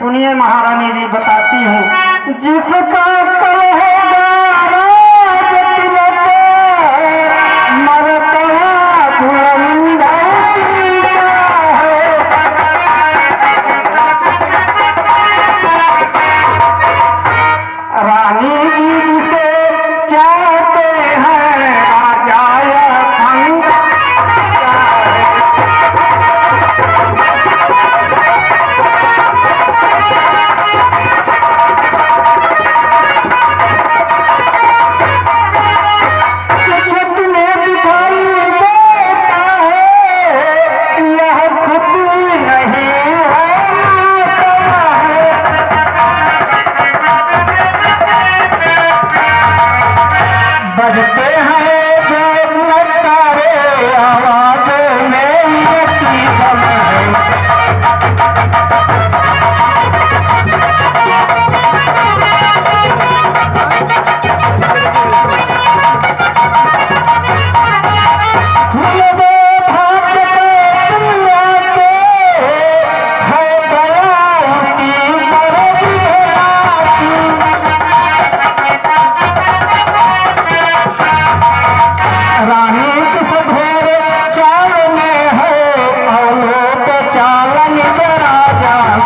सुनिए महारानी जी बताती हैं, जिसका बजते हैं जब नगारे, आवाज में यकी दम चालन जरा जा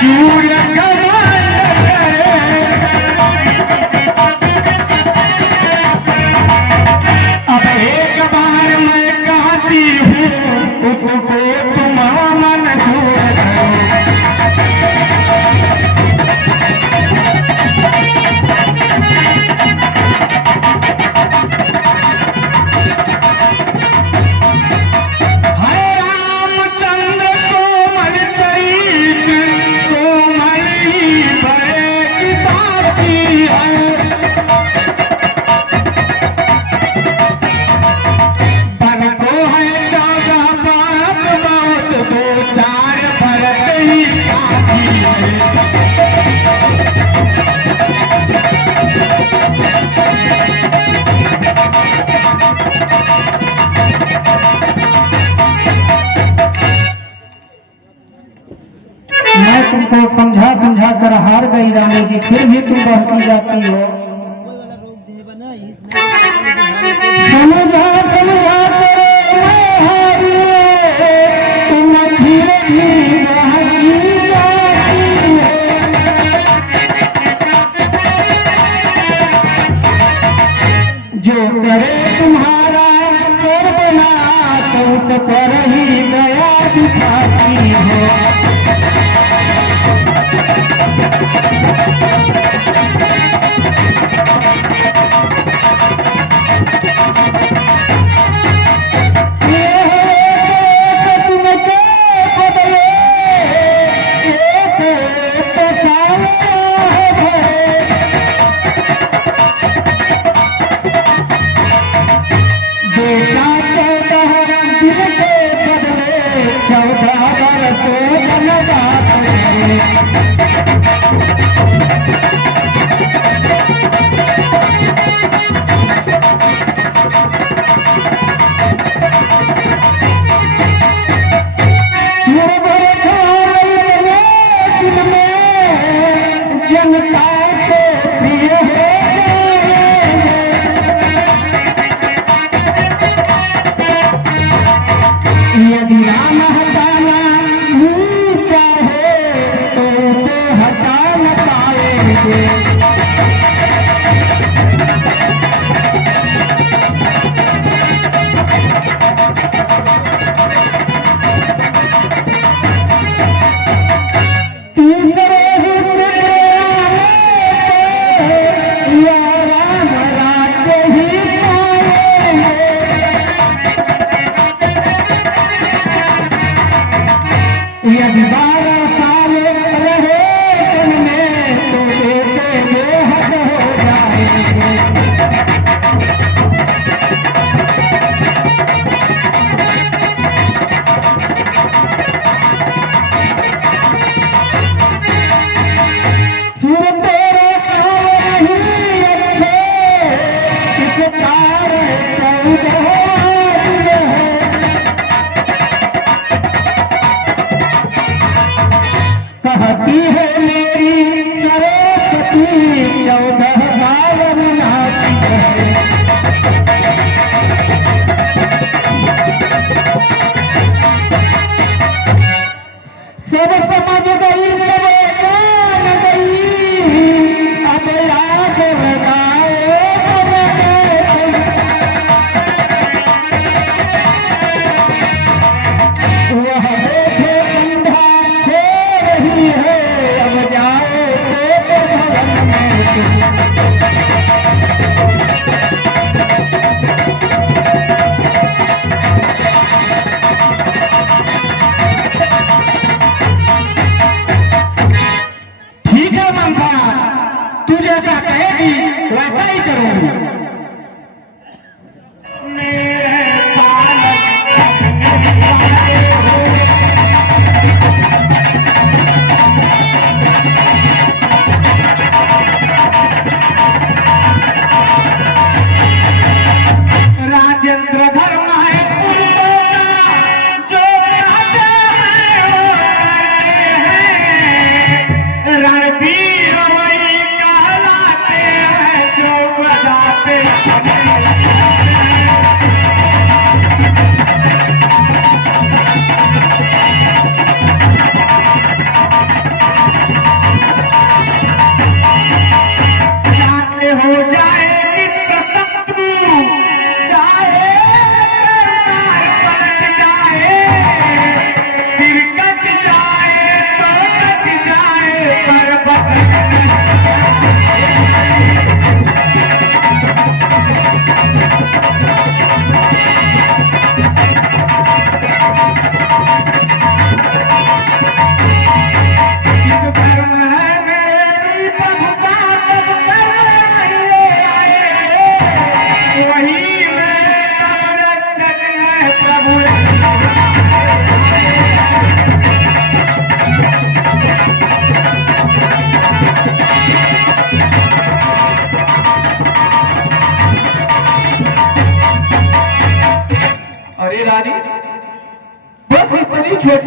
चूर कमाल करे। अब एक बार मैं कहती हूँ उसको तुम मंजूर करो। मैं तुमको समझा समझा कर हार गई रानी जी, फिर भी तुम बहकी जाती हो। समझा समझा कर तुम फिर भी बहकी जाती हो। जो करे तुम्हारा करना तो पर ही दया दिखाती हो। रणबीर वही कहलाते हैं जो बजाते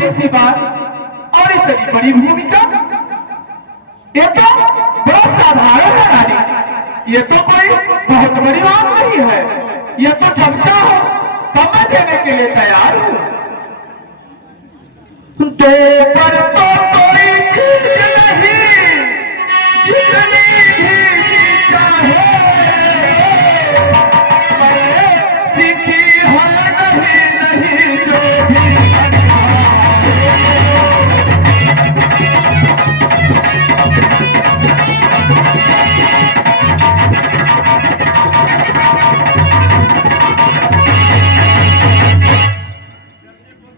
छोटी सी बात और इतनी बड़ी भूमिका, ये तो बहुत साधारण है रानी, ये तो कोई बहुत बड़ी बात नहीं है। ये तो जब चाहो तब मैं देने के लिए तैयार हूँ। दो पर तो कोई चीज नहीं जितनी भी चाहे, मैंने सीखी है नहीं जो भी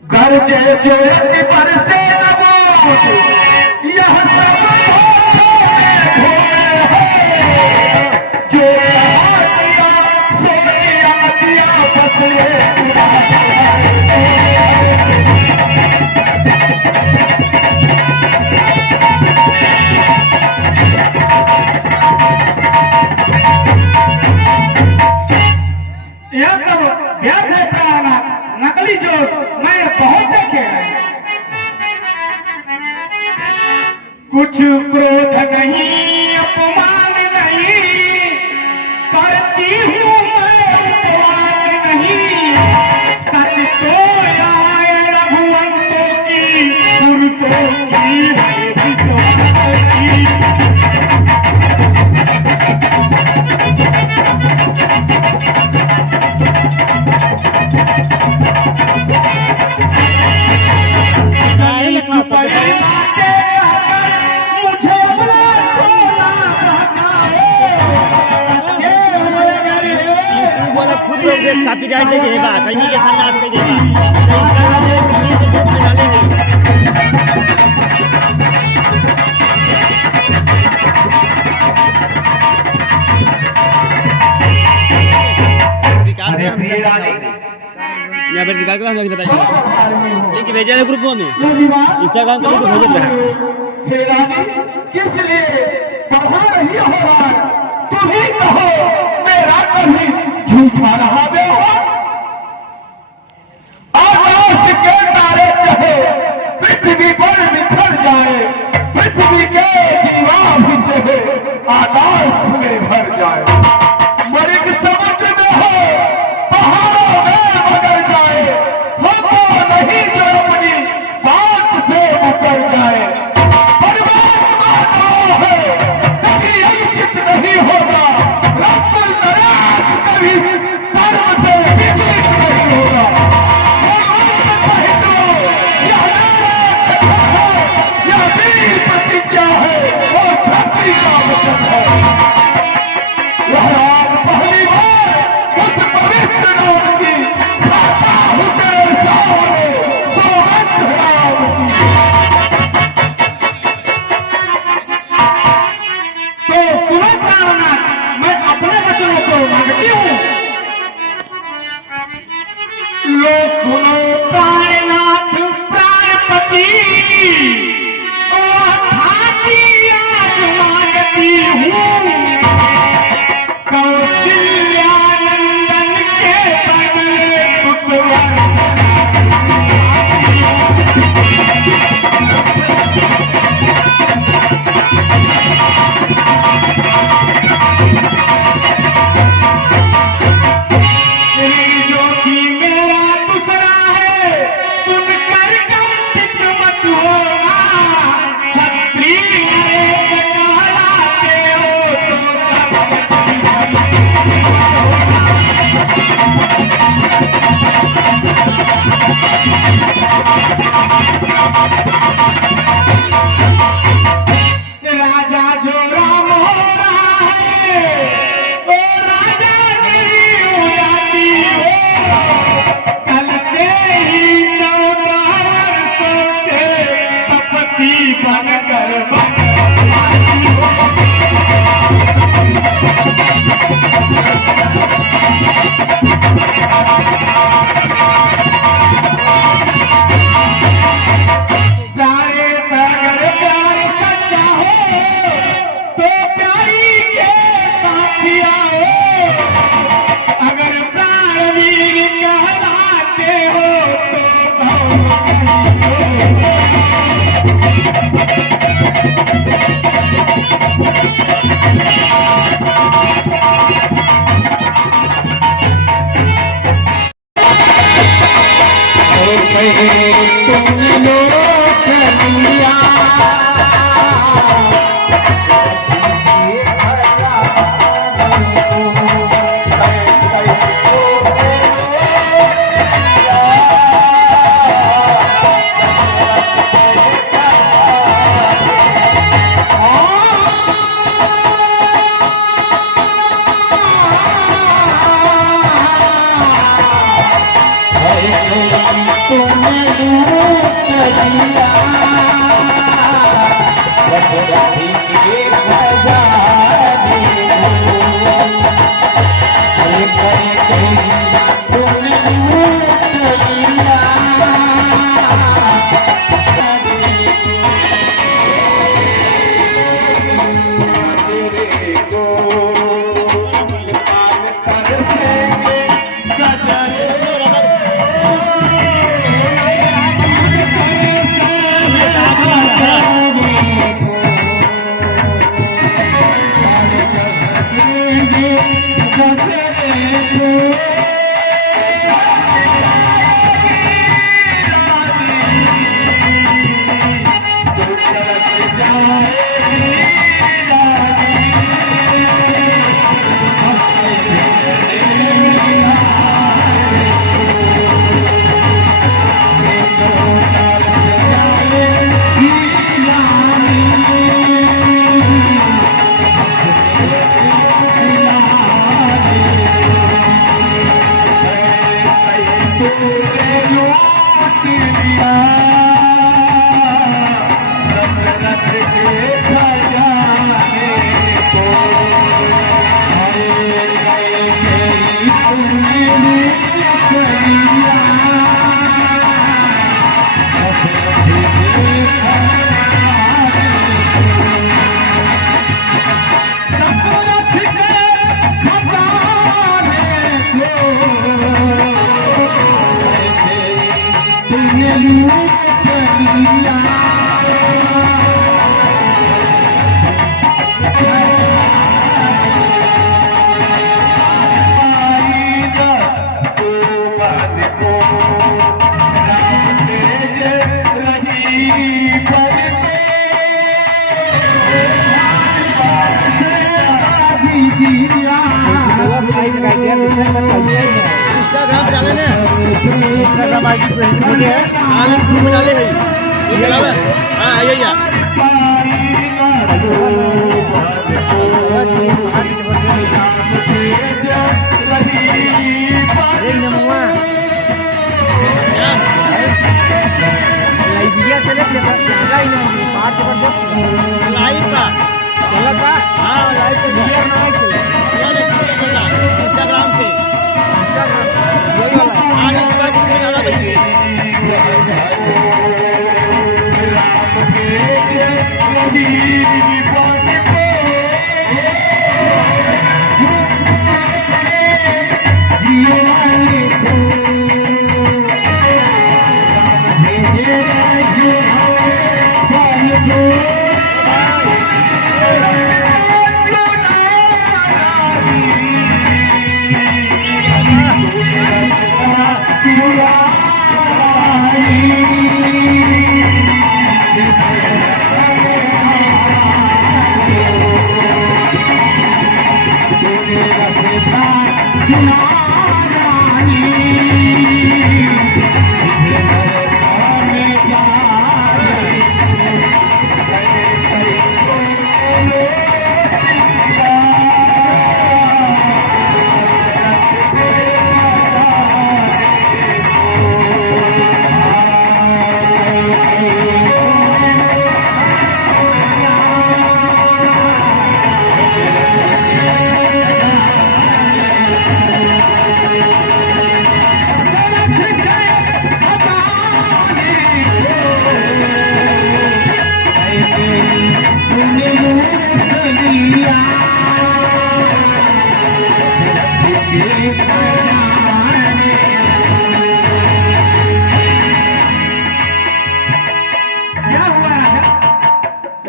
गरजे जोरत पर से नमूद, यह सब घूमे है, जो दिया सो दिया बस ये यह सब व्यर्थ है पुराना नकली जोश मैंने बहुत देखे हैं। कुछ क्रोध नहीं अपमान नहीं करती हूँ मैं उपवास नहीं, सच तो आए रघुवंशों की पुरुषों की है विश्वास की। काफी राइट देखे है बात कहीं के सामने आज कह देगा इंस्टाग्राम में कितनी तो ग्रुप में डाले हैं। यहाँ पर निकाल कर हमें बताइए लिंक भेजा है ग्रुपों में, इंस्टाग्राम का लिंक भेज रहा है। किस लिए पढ़ा रही हो, तुम ही कहो मेरा कहीं झूठा रहा व्यवहार। आकाश के तारे चाहे पृथ्वी पर बिखर जाए, पृथ्वी के जीवा भी चाहे आकाश में भर जाए, मृग समुद्र में हो पहाड़ों में मगर जाए, हमको नहीं जो अपनी बात से मुकर जाए। कभी अंकित नहीं होगा, रब्बुल नाराज कभी कर्म से विचलित नहीं होगा। यह वीर प्रतिज्ञा है और शक्ति का वचन है। यह रात पहली बार उस पवित्र राम की खाता हुसैन सामने सौगंध राम की। तो सुनो प्राणनाथ, मैं अपने वचनों को मांगती हूँ। लो सुनो प्राणनाथ प्राणपति, आज मांगती हूँ कौशल्यानंदन के बदले पुत्र। अगर प्राणवीर कहलाते हो तो दशरथी के खजाने अरे करे तूने लूट लिया तेरे को पाल कर देंगे गजरे इंस्टाग्राम पे डाले ना इंस्टाग्राम आईडी पे है हाँ ग्रुप में डाले है ये चला है हाँ आइए या अरे नमवा लाइव चले लाइव बात जबरदस्त लाइव का चला था हाँ लाइव पे वीडियो ना चले इंस्टाग्राम पे यही वाला हाँ ये बात में डाला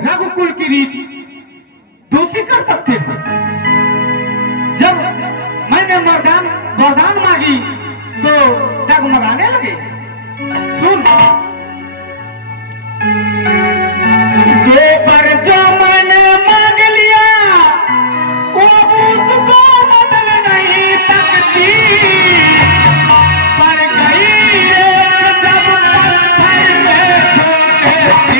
रघुकुल की रीति दोषी कर सकते हैं। जब मैंने वरदान मांगी तो डगमगाने लगे। सुन दो पर जो मैंने मांग लिया वो भूत को बदल नहीं सकती पर गई जब पत्थर में छोटे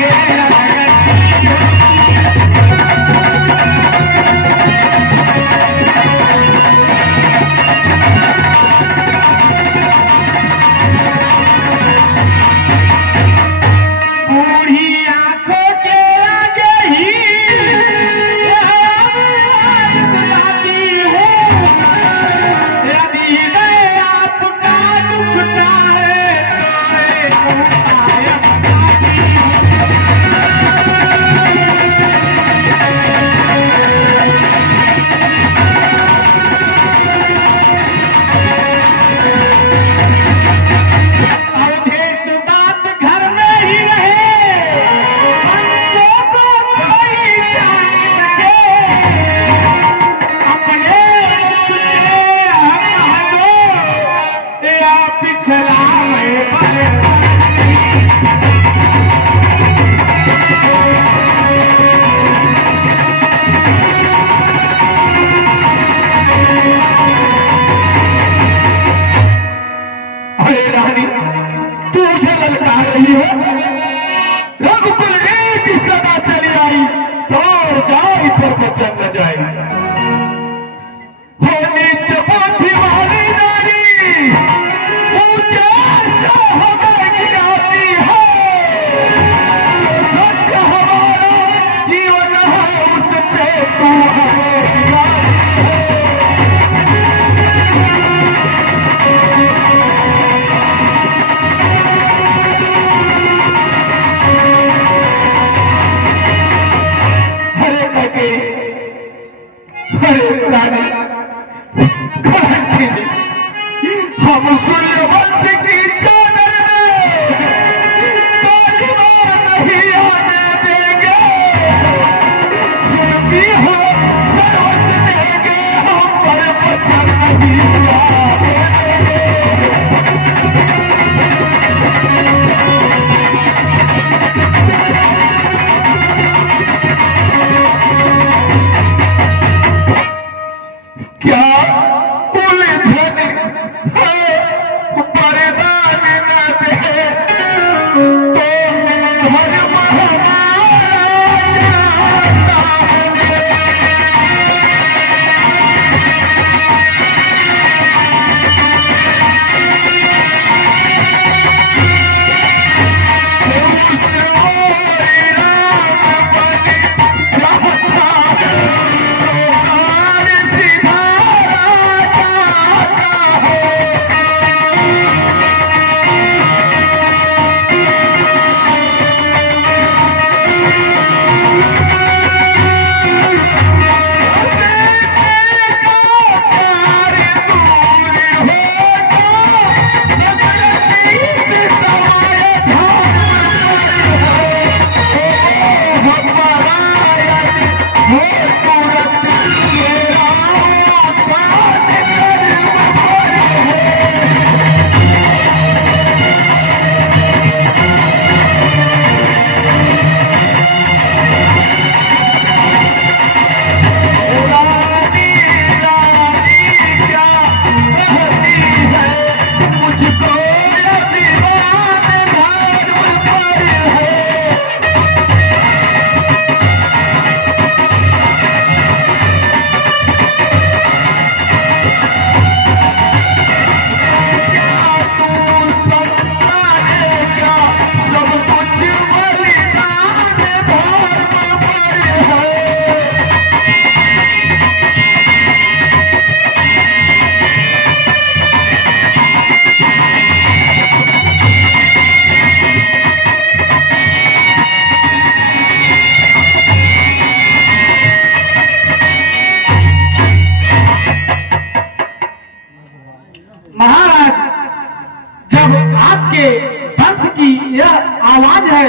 आज है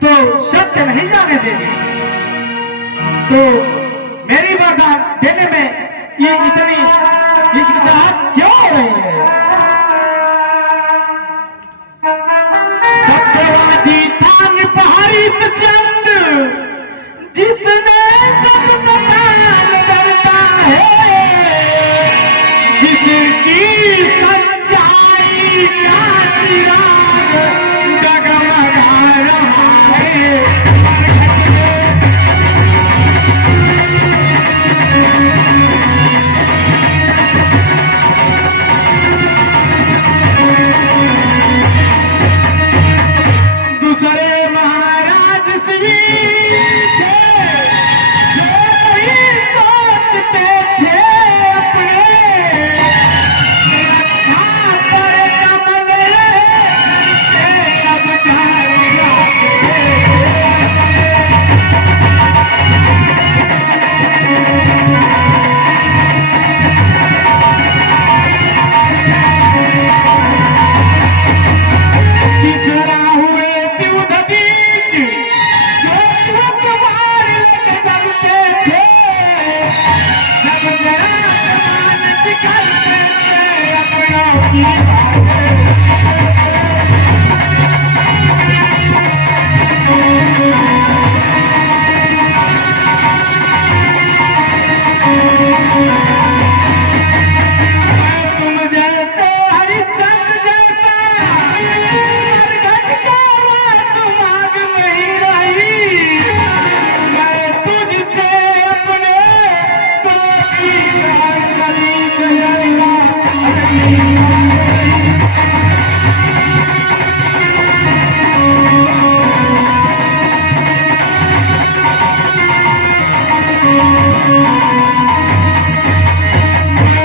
तो सत्य नहीं जाने देंगे। तो मेरी वरदान देने में ये इतनी हिचकिचाहट क्यों हो रही है? सत्यवादी था निपहारी चंद, जिसने सब समान करता है, जिसकी सच्चाई का चिराग डगमगा रहा है। दूसरे महाराज श्री थे, जो नहीं सोचते थे अपने रक्षा पर कमल रहे, अब जाने जाते। तीसरा हुए युद्ध बीच, जो तलवार लेके चलते थे, जब जरा जवान निकलते थे अपनों की बातें। तुम जैसे हरिश्चंद्र जैसा मरघट का दिमाग नहीं रही, मैं तुझसे अपने दोस्ती का गली गलियां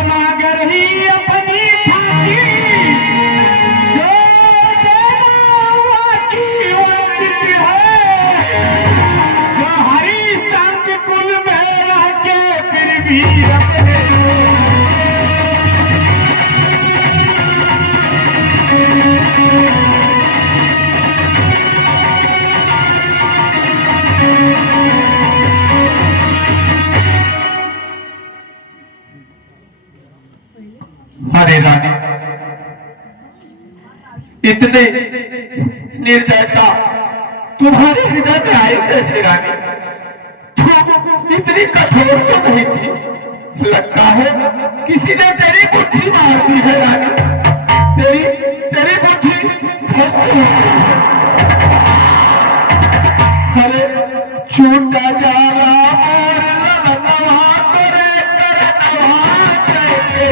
मगर ही अपनी फाकी, जो देना हुआ की वंचित है, जो हरिश्चंद्र कुल में रह के फिर भी अपने अरे रानी, इतने निर्दयता तुम्हारे हृदय में आई कैसे रानी? तुम इतनी कठोर तो नहीं थी, लगता है किसी ने तेरी बुद्धि मार दी है रानी। तेरी बुद्धि भ्रष्ट हो गई है। अरे छूटा जाला और ललनवा करे करनवा चाहिए।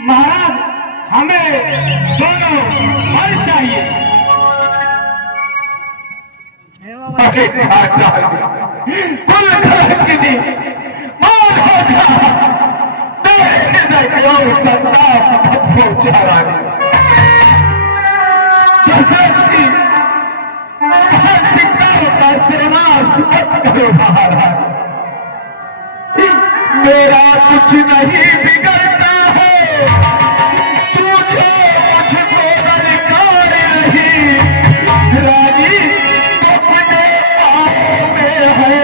महाराज हमें दोनों वर चाहिए। अरे चाचा कुल खर्चनी मान हो जा तेरे क्यों संताप पहुंचा रहा जैसे का श्रीनिवास करो महाराज मेरा कुछ नहीं बिगड़ता है तू जो मुझको अधिकार नहीं राजी अपने पापों में है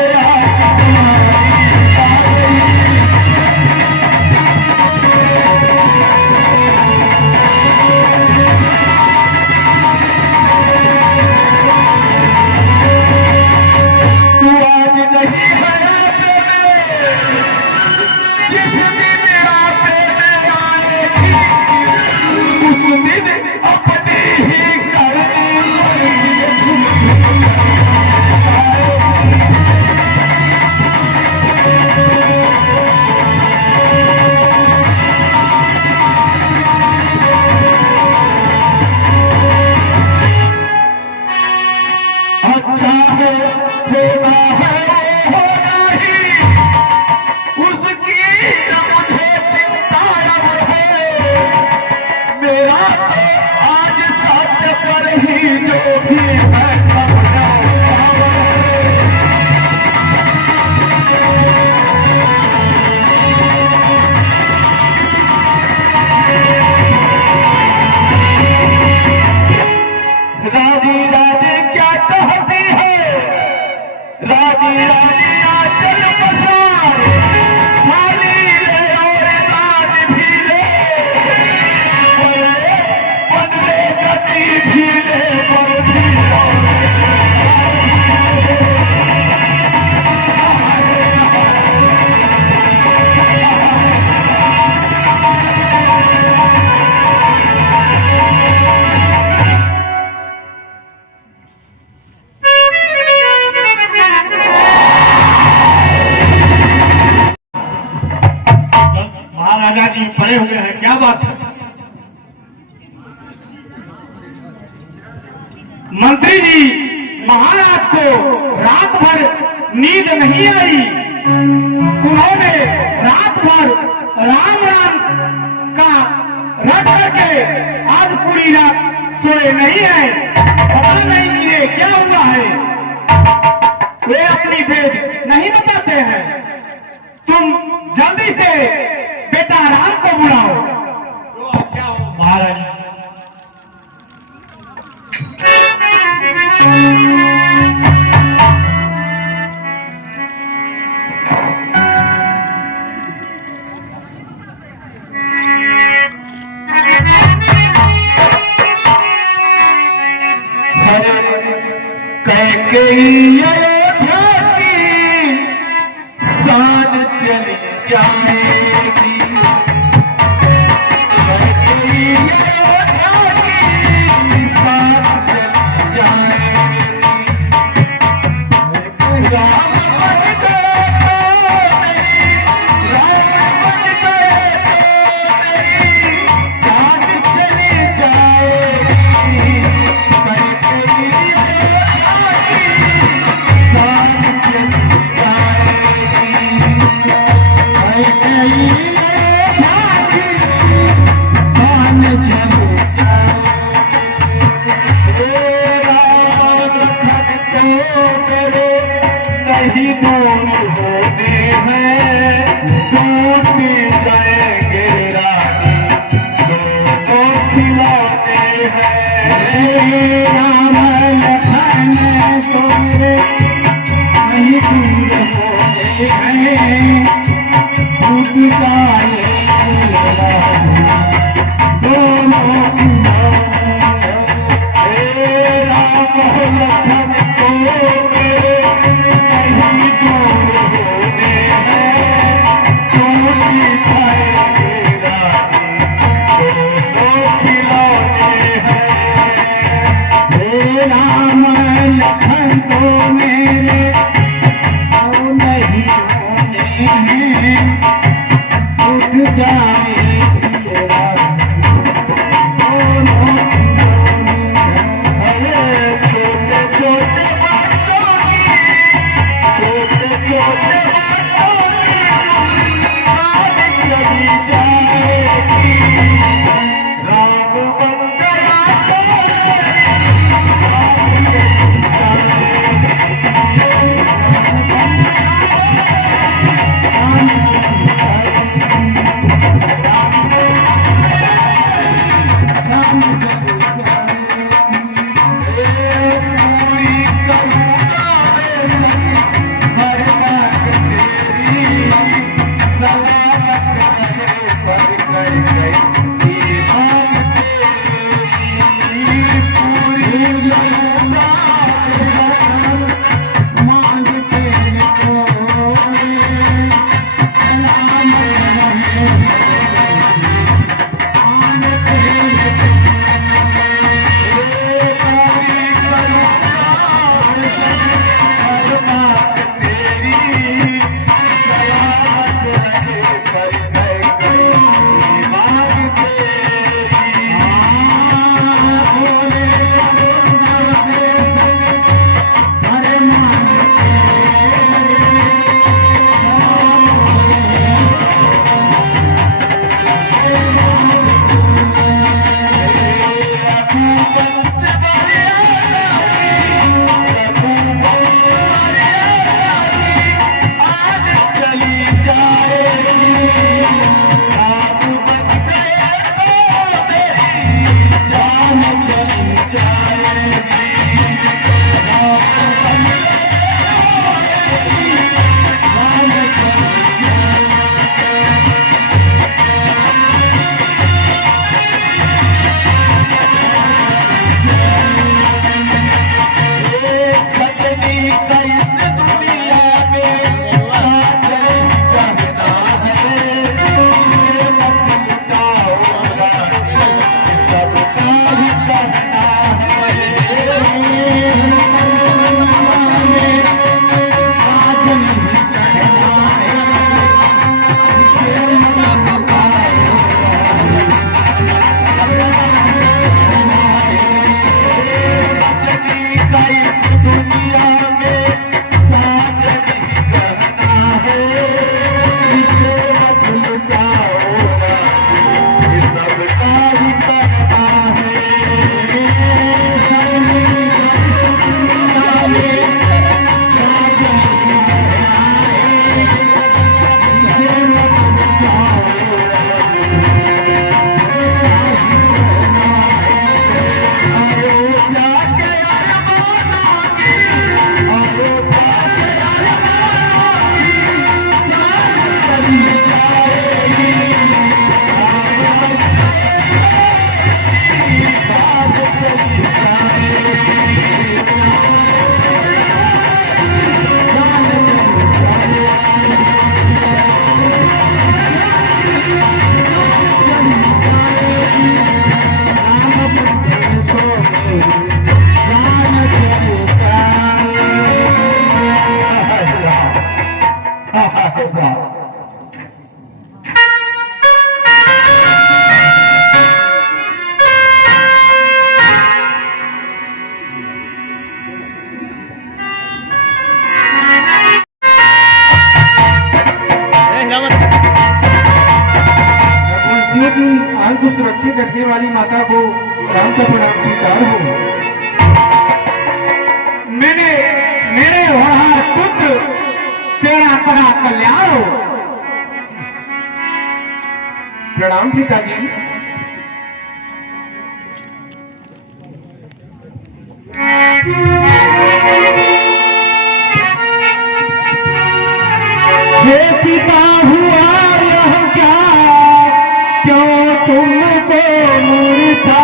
जी पड़े हुए हैं, क्या बात है? मंत्री जी, महाराज को रात भर नींद नहीं आई। उन्होंने रात भर राम राम का रट करके आज पूरी रात सोए नहीं है। पता नहीं ये क्या हुआ है, वे अपनी भेद नहीं बताते हैं। तुम जल्दी से बेटा राम को बुलाओ। क्या हो महाराज? कैकेयी अयोध्या की शान चली जाएगी। कैकेयी अयोध्या की शान चली जाएगी। राम बन गए तो नहीं, राम बन गए तो नहीं, जान चली जाएगी। कैकेयी अयोध्या की रघुवंशियों की आन को सुरक्षित रखने वाली माता को राम का प्रणाम स्वीकार हो। मैंने मेरे होनहार पुत्र तेरा करा कल्याण हो। प्रणाम पिताजी। हे पिता हुआ यह क्या, क्यों तुमको मूर्छा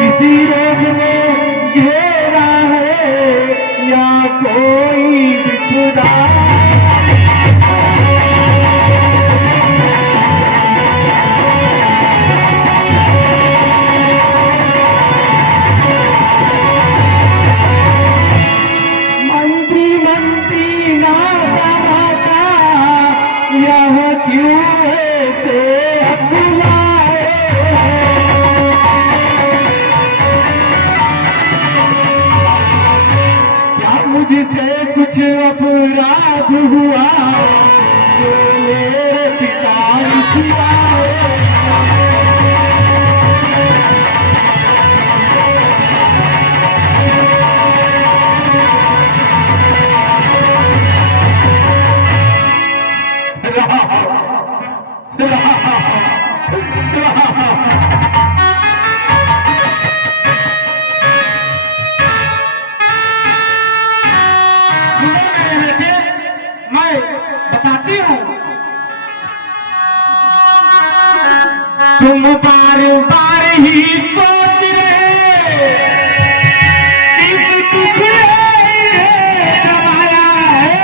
किसी रोग में घेरा है या कोई विपदा। मुझसे कुछ अपराध हुआ जो मेरे पिता हुआ। यही सोच रहे इस दुख ने दबाया है,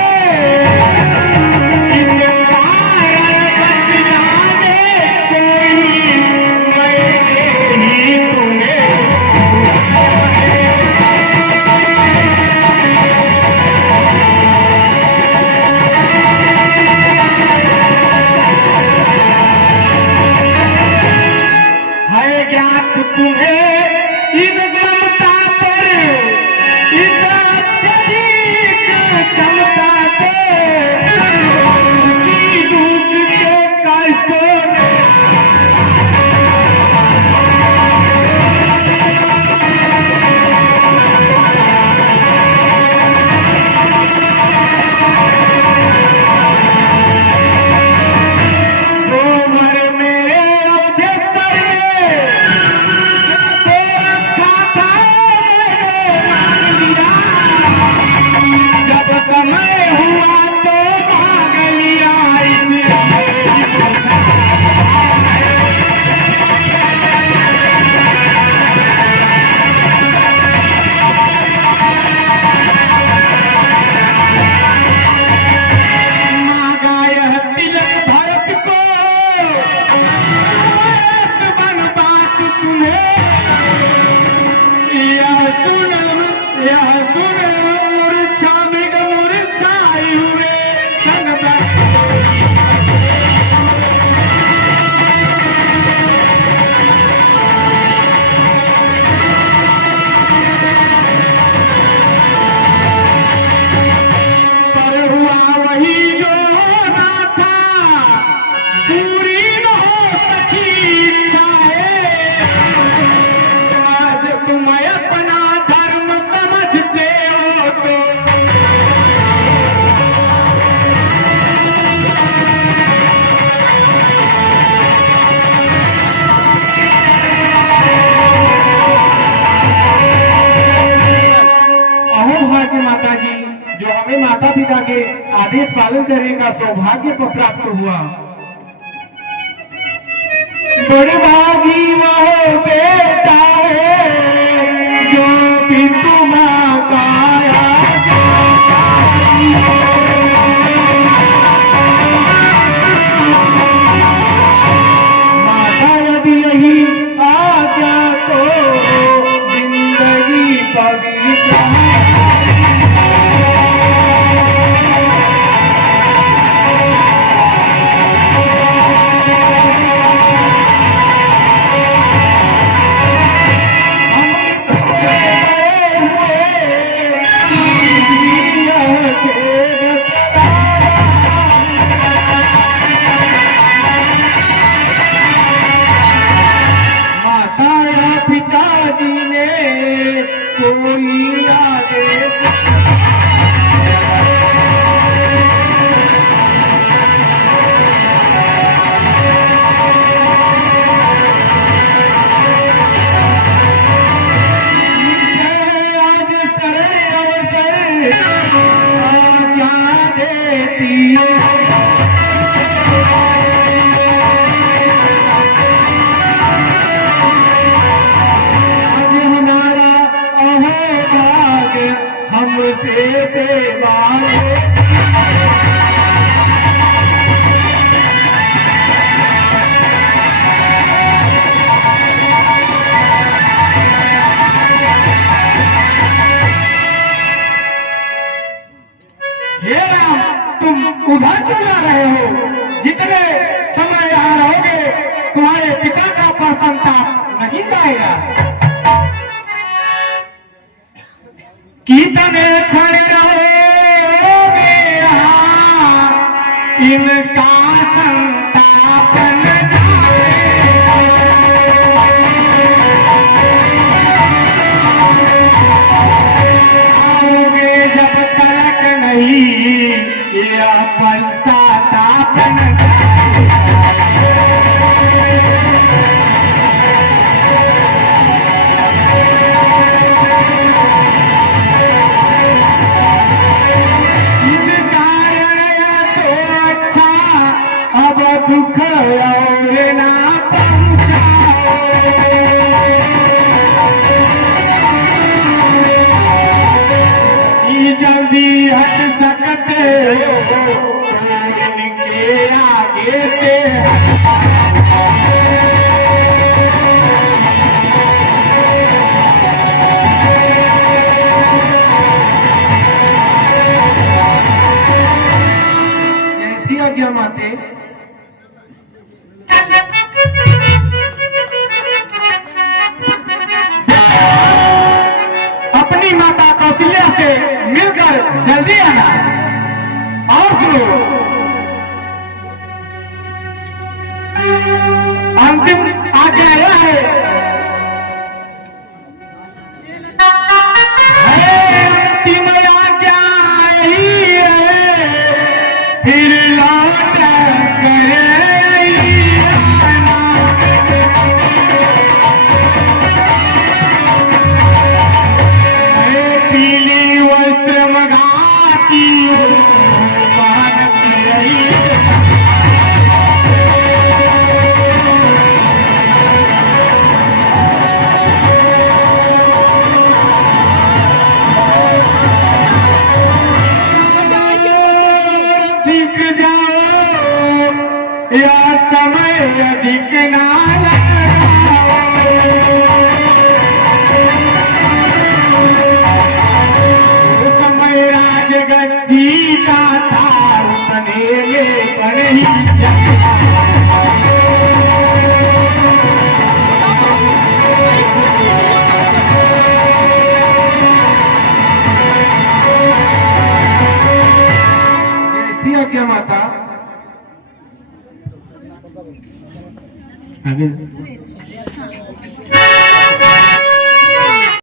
इस कारण बच जाने कोई मैंने ही तुम्हें है ज्ञात तुम्हें इन गमता पर इस अत्यधिक क्षमता से की दुख के कष्टों ने उम्र में अवधेश्वर ने तो रखा था मैंने लिया, जब समय हुआ तो भाग लिया मांगा यह तिलक भरत को बन बात तुम्हें यह सुन मूर्छा मृग मूर्छाई हुए तन पर हुआ वही जो होना था, पूरी न हो सकी इच्छाएं, आज तुम अपना धर्म समझते हो तो अहो भाग्य माता जी, जो हमें माता पिता के आदेश पालन करने का सौभाग्य को प्राप्त हुआ। बड़े भागी वो बेटा है जो भी तुम गाया माता यदि यही आज्ञा तो जिंदगी पवित्र माता या पिताजी ने कोई आदेश आज शरण अवसर आज्ञा देती आज हमारा अहोभाग हमसे सेवा हे राम, तुम उधर क्यों जा रहे हो? जितने समय यहाँ रहोगे तुम्हारे पिता का प्रसन्नता नहीं जाएगा। कितने क्षण रहोगे यहाँ इनका संतापन आओगे जब तलक नहीं यह पश्चाताप न कारण या तो अच्छा जगते हो इनके आगे से जैसी आज्ञा माते। अपनी माता कौशल्या से मिलकर जल्दी आना। और सुनो, अंतिम आज्ञा यह है, अंतिम आज्ञा यही है, फिर लौट कर आना। पीली वस्त्र मघाती पहनती रही। अधिक जाओ या समय अधिक ना लगाओ। समय राजगद्दी का था उसने ये पर ही जैसी आज्ञा माता। आगे